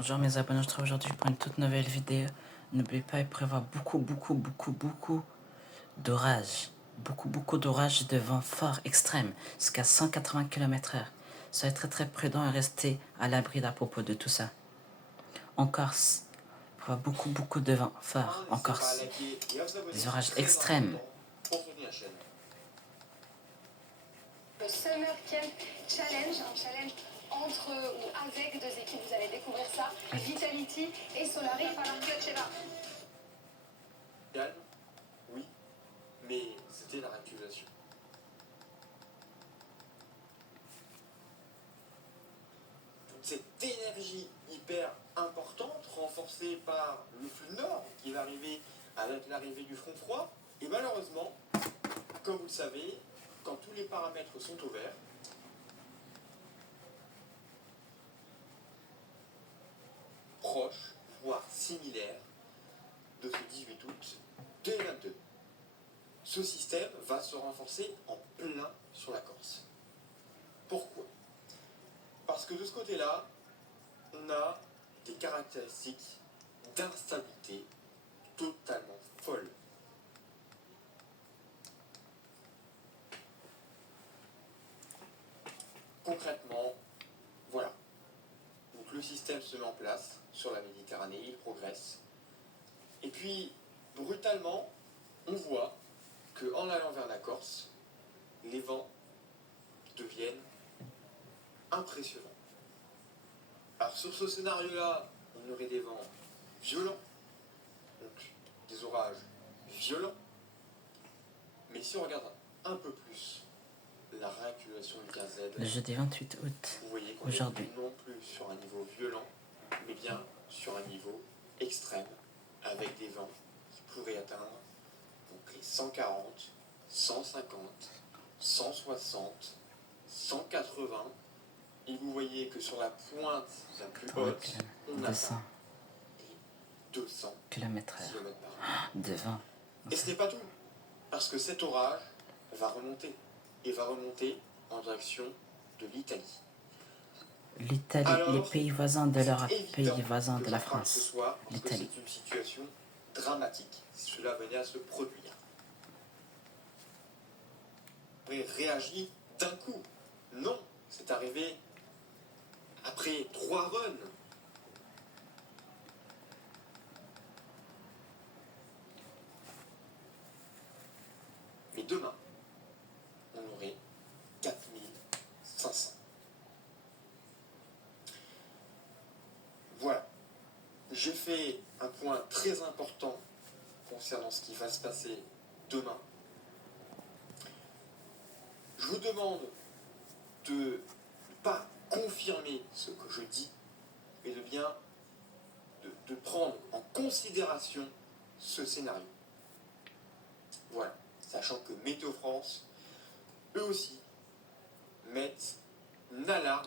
Bonjour mes abonnés, je se retrouve aujourd'hui pour une toute nouvelle vidéo. N'oubliez pas, il prévoit beaucoup d'orages. Beaucoup d'orages et de vents forts extrêmes, jusqu'à 180 km/h. Soyez très prudents et restez à l'abri à propos de tout ça. En Corse, il prévoit beaucoup de vents forts en Corse. Des orages extrêmes. Le Summer Camp Challenge, un challenge entre ou avec deux équipes, vous allez découvrir ça, Vitality et Solari. Calme, oui, mais c'était la récupération. Toute cette énergie hyper importante, renforcée par le flux nord qui va arriver avec l'arrivée du front froid, et malheureusement, comme vous le savez, quand tous les paramètres sont au vert, proche, voire similaire de ce 18 août 2022. Ce système va se renforcer en plein sur la Corse. Pourquoi ? Parce que de ce côté-là, on a des caractéristiques d'instabilité totalement folles. Concrètement, voilà. Donc le système se met en place sur la Méditerranée, il progresse. Et puis, brutalement, on voit qu'en allant vers la Corse, les vents deviennent impressionnants. Alors sur ce scénario-là, on aurait des vents violents, donc des orages violents. Mais si on regarde un peu plus la réaccumulation du gaz Z, Le jeudi 28 août, vous voyez qu'on aujourd'hui. n'est non plus sur un niveau violent, mais bien sur un niveau extrême, avec des vents qui pourraient atteindre donc les 140, 150, 160, 180. Et vous voyez que sur la pointe la plus haute, on a 200 200 km/h km par heure. de vent. Et ce n'est pas tout, parce que cet orage va remonter, et va remonter en direction de l'Italie. L'Italie, Alors, les pays voisins de l'Europe, c'est pays évident voisins que de la j'en parle ce France, soir, parce que l'Italie. c'est une situation dramatique si cela venait à se produire. Mais réagit d'un coup. Non, c'est arrivé après 3 runs. Mais demain, on aurait 4500. Voilà. J'ai fait un point très important concernant ce qui va se passer demain. Je vous demande de ne pas confirmer ce que je dis, mais de bien de prendre en considération ce scénario. Voilà. Sachant que Météo France, eux aussi, mettent une alarme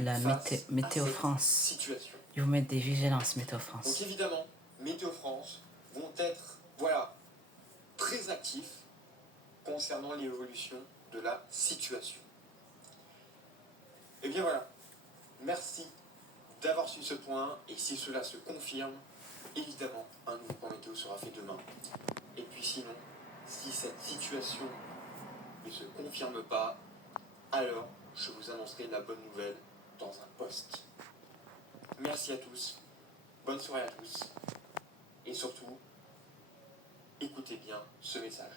La face Météo à cette France, situation. ils vous mettent des vigilances, Météo France. Donc évidemment, Météo France vont être, très actifs concernant l'évolution de la situation. Et bien voilà, merci d'avoir su ce point, et si cela se confirme, évidemment, un nouveau point météo sera fait demain. Et puis sinon, si cette situation ne se confirme pas, alors je vous annoncerai la bonne nouvelle dans un post. Merci à tous, bonne soirée à tous, et surtout, écoutez bien ce message.